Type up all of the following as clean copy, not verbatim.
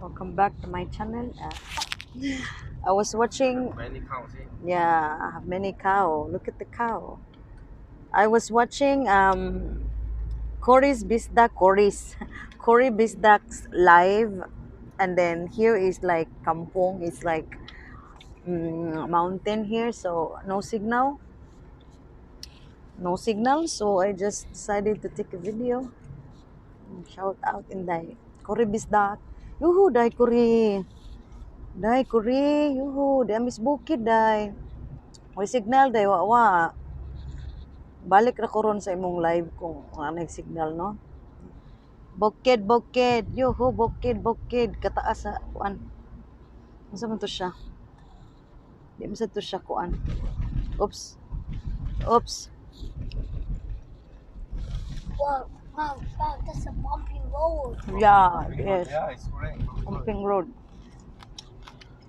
Welcome back to my channel. I was watching. Many cows here. Yeah, I have many cow. Look at the cow. I was watching Cory Bisdak's live, and then here is like kampong. It's like mountain here, so no signal. So I just decided to take a video. Shout out in the Cory Bisdak. Yuhu, dai Cory. Dai Cory, yuhu, dai Miss Bukid dai. May signal day wa. Balik ra ko ron sa imong live kung anay signal no. Bukid. Yuhu, bukid. Kataas sa kuan. Unsa man to siya? Di man sa to siya kuan. Oops. Oops. Wow, that's a bumpy road. Yeah, yes. Yeah, it's correct. Pumping road.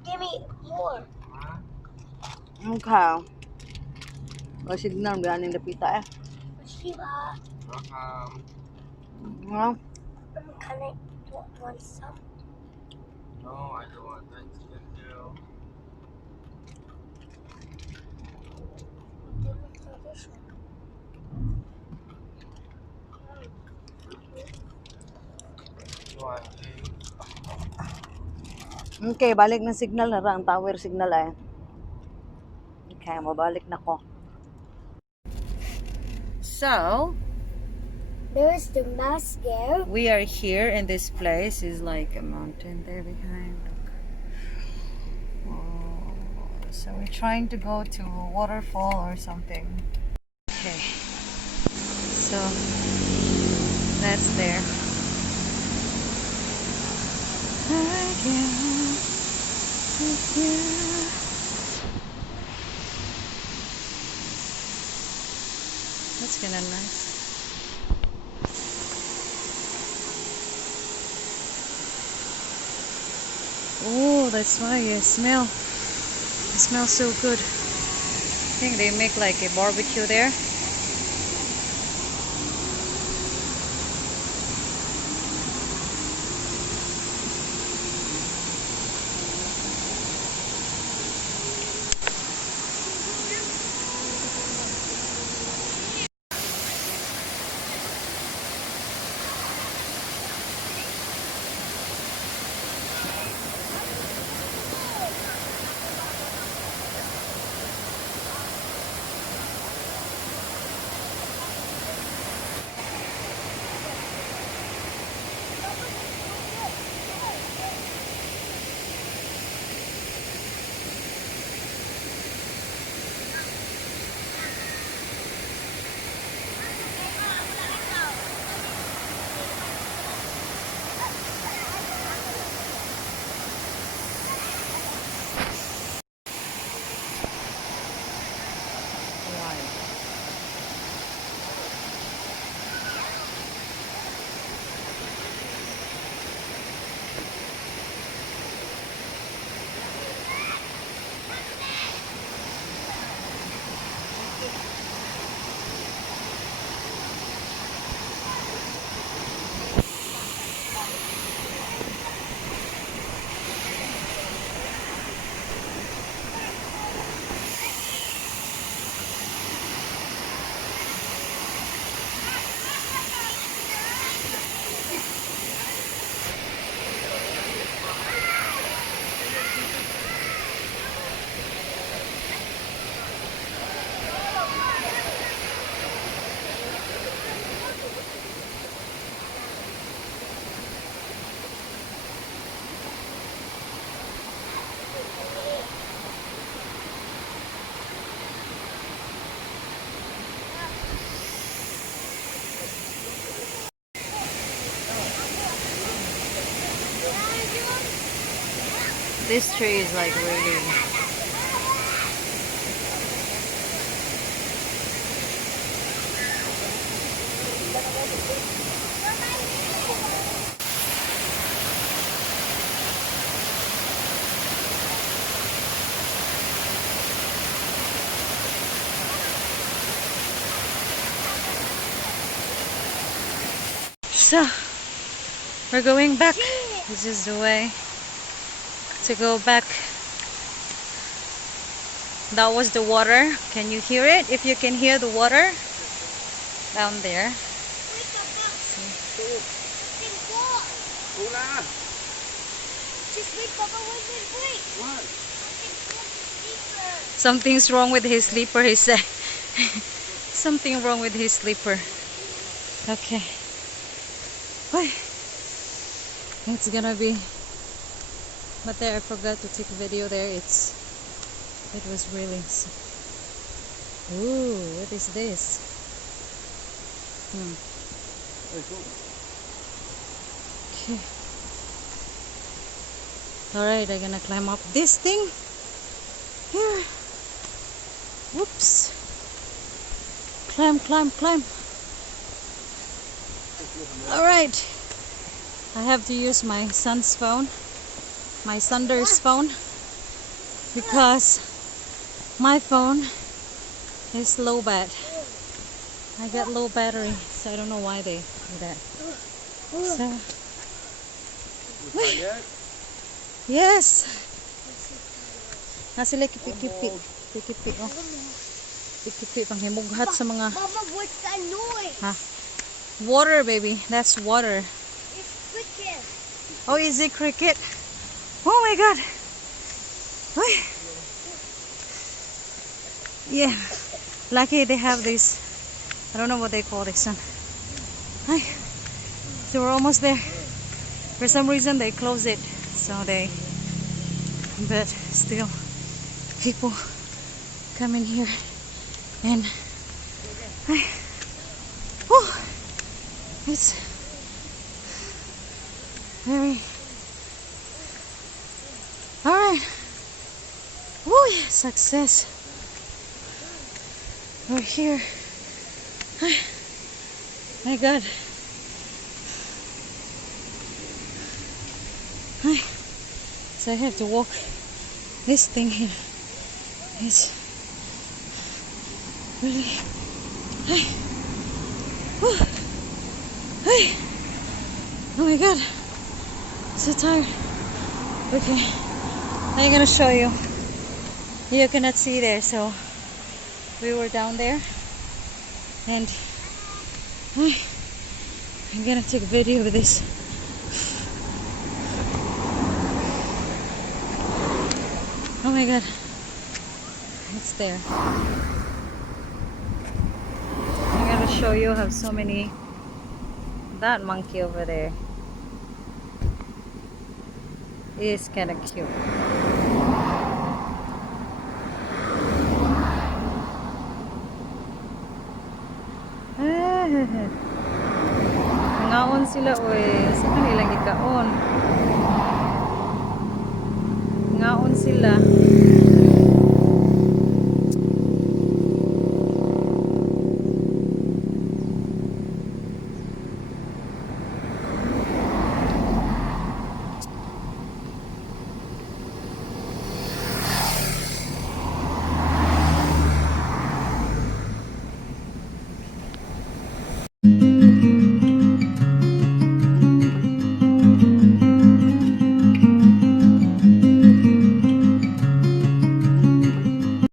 Give me more. Okay. May signal biyaning dapita eh. Shiva, No? can I want some? No, I don't want that chicken hill. Give me this one. No, I think. Okay, balik ng signal na ra ang tower signal eh. Okay, mabalik na ko. So, There's the mask there. we are here and this place is like a mountain there behind. Look. Oh, so we're trying to go to a waterfall or something. Okay. So that's there. That's kind of nice. Oh, that's why you smell. It smells so good. I think they make like a barbecue there. This tree is like really. So, we're going back. This is the way to go back. That was the water. Can you hear it? If you can hear the water down there. Just wait, Papa, wait. What? Something's wrong with his sleeper, he said. Something wrong with his sleeper. Okay. Whew. It's gonna be. But there, I forgot to take a video there. It was really. Ooh, what is this? Okay. Alright, I'm gonna climb up this thing. Here. Whoops. Climb. Alright. I have to use my son's phone. My Sunder's phone. Because my phone is low bat. I got low battery. So I don't know why they do that. So. Yes. Nasa sila kipi-kipi. Kipi-kipi, oh. Kipi-kipi, panghimughat sa mga... Mama, what's that noise? Ha? Water, baby. That's water. It's cricket. Oh, is it cricket? Oh my God. Ay. Yeah. Lucky they have this. I don't know what they call this one. Ay. So we're almost there. For some reason they close it. So they... But still, people come in here and it's very alright. Oh yeah, success. We're here. My God. So I have to walk this thing here. It's really oh my God, so tired. Okay, I'm gonna show you. You cannot see there, so we were down there and I'm gonna take a video of this. Oh my God, it's there. I'm gonna show you how so many. That monkey over there is kind of cute. Ngaon sila oy, sa kanila gikaon. Ngaon sila.